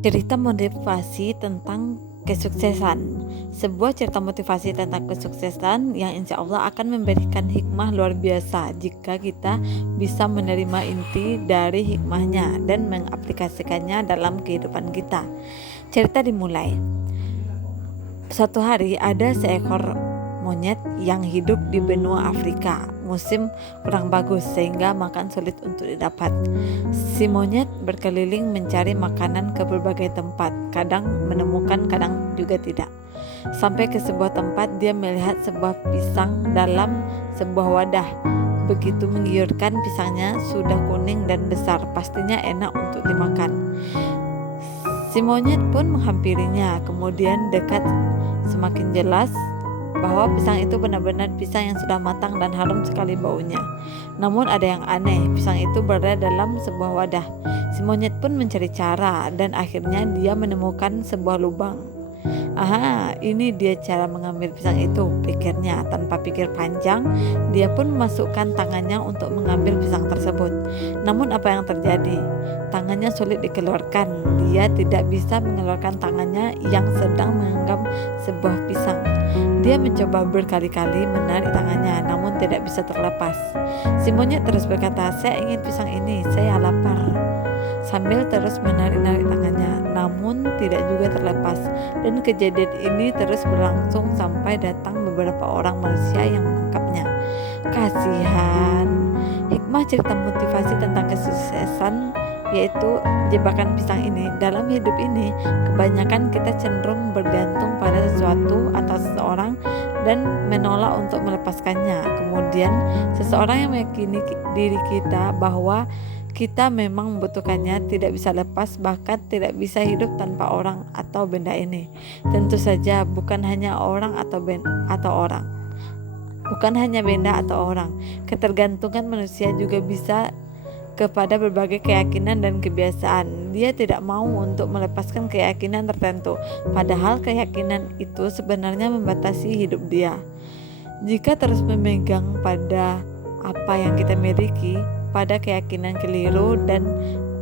Cerita motivasi tentang kesuksesan. Sebuah cerita motivasi tentang kesuksesan yang insya Allah akan memberikan hikmah luar biasa jika kita bisa menerima inti dari hikmahnya dan mengaplikasikannya dalam kehidupan kita. Cerita dimulai. Suatu hari ada seekor monyet yang hidup di benua Afrika. Musim kurang bagus sehingga makan sulit untuk didapat. Si monyet berkeliling mencari makanan ke berbagai tempat, kadang menemukan, kadang juga tidak. Sampai ke sebuah tempat dia melihat sebuah pisang dalam sebuah wadah. Begitu menggiurkan, pisangnya sudah kuning dan besar, pastinya enak untuk dimakan. Si monyet pun menghampirinya, kemudian dekat semakin jelas bahwa pisang itu benar-benar pisang yang sudah matang dan harum sekali baunya. Namun ada yang aneh, pisang itu berada dalam sebuah wadah. Si monyet pun mencari cara dan akhirnya dia menemukan sebuah lubang. Aha, ini dia cara mengambil pisang itu, pikirnya. Tanpa pikir panjang, dia pun memasukkan tangannya untuk mengambil pisang tersebut. Namun apa yang terjadi? Tangannya sulit dikeluarkan. Dia tidak bisa mengeluarkan tangannya yang sedang menggenggam sebuah pisang. Dia mencoba berkali-kali menarik tangannya, namun tidak bisa terlepas. Si monyet terus berkata, "Saya ingin pisang ini, saya lapar." Sambil terus menarik-narik tangannya, namun tidak juga terlepas. Dan kejadian ini terus berlangsung sampai datang beberapa orang manusia yang menangkapnya. Kasihan. Hikmah cerita motivasi tentang kesuksesan yaitu jebakan pisang ini. Dalam hidup ini, kebanyakan kita cenderung bergantung pada sesuatu atau seseorang dan menolak untuk melepaskannya. Kemudian, seseorang yang meyakini diri kita bahwa kita memang membutuhkannya, tidak bisa lepas, bahkan tidak bisa hidup tanpa orang atau benda ini. Tentu saja bukan hanya orang atau orang. Bukan hanya benda atau orang. Ketergantungan manusia juga bisa kepada berbagai keyakinan dan kebiasaan. Dia tidak mau untuk melepaskan keyakinan tertentu, padahal keyakinan itu sebenarnya membatasi hidup dia. Jika terus memegang pada apa yang kita miliki, pada keyakinan keliru dan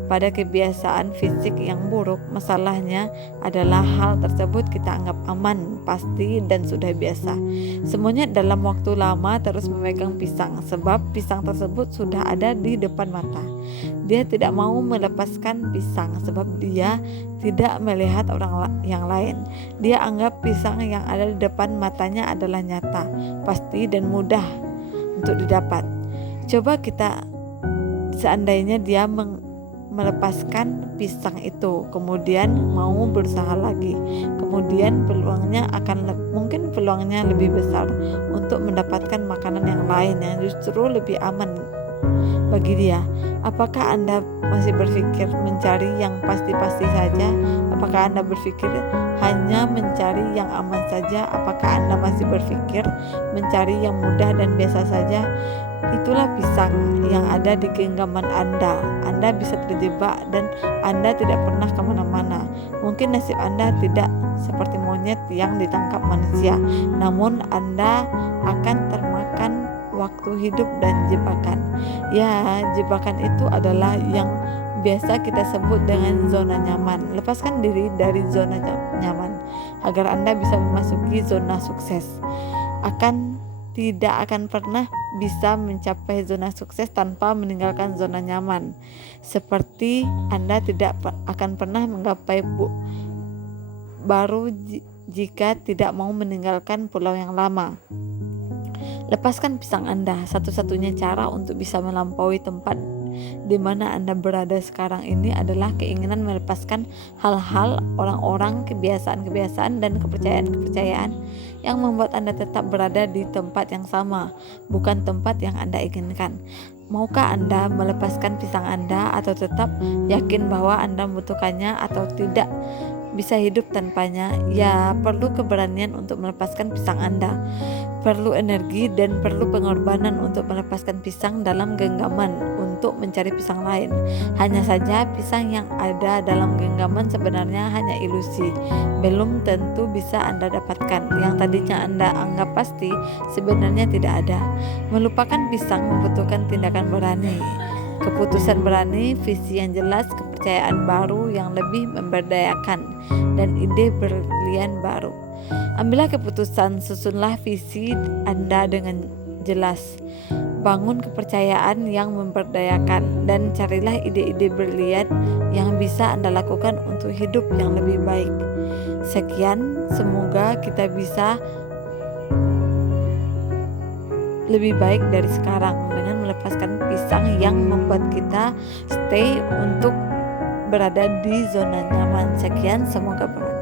pada kebiasaan fisik yang buruk, masalahnya adalah hal tersebut kita anggap aman, pasti, dan sudah biasa. Semuanya dalam waktu lama terus memegang pisang, sebab pisang tersebut sudah ada di depan mata. Dia tidak mau melepaskan pisang, sebab dia tidak melihat orang yang lain. Dia anggap pisang yang ada di depan matanya adalah nyata, pasti, dan mudah untuk didapat. Coba kita, seandainya dia melepaskan pisang itu, kemudian mau berusaha lagi, kemudian mungkin peluangnya lebih besar untuk mendapatkan makanan yang lain yang justru lebih aman bagi dia. Apakah Anda masih berpikir mencari yang pasti-pasti saja? Apakah Anda berpikir hanya mencari yang aman saja? Apakah Anda masih berpikir mencari yang mudah dan biasa saja? Itulah pisang yang ada di genggaman Anda. Anda bisa terjebak dan Anda tidak pernah kemana-mana. Mungkin nasib Anda tidak seperti monyet yang ditangkap manusia, namun Anda akan termakan waktu hidup dan jebakan. Ya, jebakan itu adalah yang biasa kita sebut dengan zona nyaman. Lepaskan diri dari zona nyaman agar Anda bisa memasuki zona sukses. Tidak akan pernah bisa mencapai zona sukses tanpa meninggalkan zona nyaman. Seperti Anda tidak akan pernah menggapai baru jika tidak mau meninggalkan pulau yang lama. Lepaskan pisang Anda. Satu-satunya cara untuk bisa melampaui tempat di mana Anda berada sekarang ini adalah keinginan melepaskan hal-hal, orang-orang, kebiasaan-kebiasaan, dan kepercayaan-kepercayaan yang membuat Anda tetap berada di tempat yang sama, bukan tempat yang Anda inginkan. Maukah Anda melepaskan pisang Anda atau tetap yakin bahwa Anda membutuhkannya atau tidak bisa hidup tanpanya? Ya, perlu keberanian untuk melepaskan pisang Anda. Perlu energi dan perlu pengorbanan untuk melepaskan pisang dalam genggaman untuk mencari pisang lain. Hanya saja pisang yang ada dalam genggaman sebenarnya hanya ilusi, belum tentu bisa Anda dapatkan. Yang tadinya Anda anggap pasti sebenarnya tidak ada. Melupakan pisang membutuhkan tindakan berani. Keputusan berani, visi yang jelas, kepercayaan baru yang lebih memberdayakan, dan ide brilian baru. Ambillah keputusan, susunlah visi Anda dengan jelas. Bangun kepercayaan yang memberdayakan, dan carilah ide-ide brilian yang bisa Anda lakukan untuk hidup yang lebih baik. Sekian, semoga kita bisa lebih baik dari sekarang dengan melepaskan pisang yang membuat kita stay untuk berada di zona nyaman. Sekian, semoga bermanfaat.